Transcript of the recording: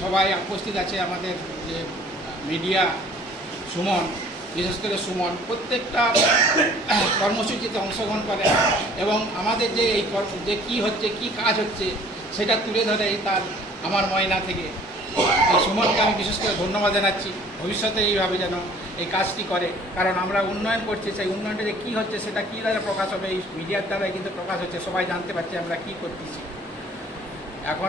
সবাই উপস্থিত আছে আমাদের যে মিডিয়া সুমন, বিশেষ করে সুমন, প্রত্যেকটা কর্মসূচিতে অংশগ্রহণ করে এবং আমাদের যে এই যে কী হচ্ছে, কি কাজ হচ্ছে, সেটা তুলে ধরে তার আমার ময়না থেকে। সুমনকে আমি বিশেষ করে ধন্যবাদ জানাচ্ছি, ভবিষ্যতে এইভাবে যেন এই কাজটি করে। কারণ আমরা উন্নয়ন করছি, সেই উন্নয়নটা যে কী হচ্ছে, সেটা কী দ্বারা প্রকাশ হবে, এই মিডিয়ার দ্বারাই কিন্তু প্রকাশ হচ্ছে, সবাই জানতে পারছে আমরা কী করতেছি। এখন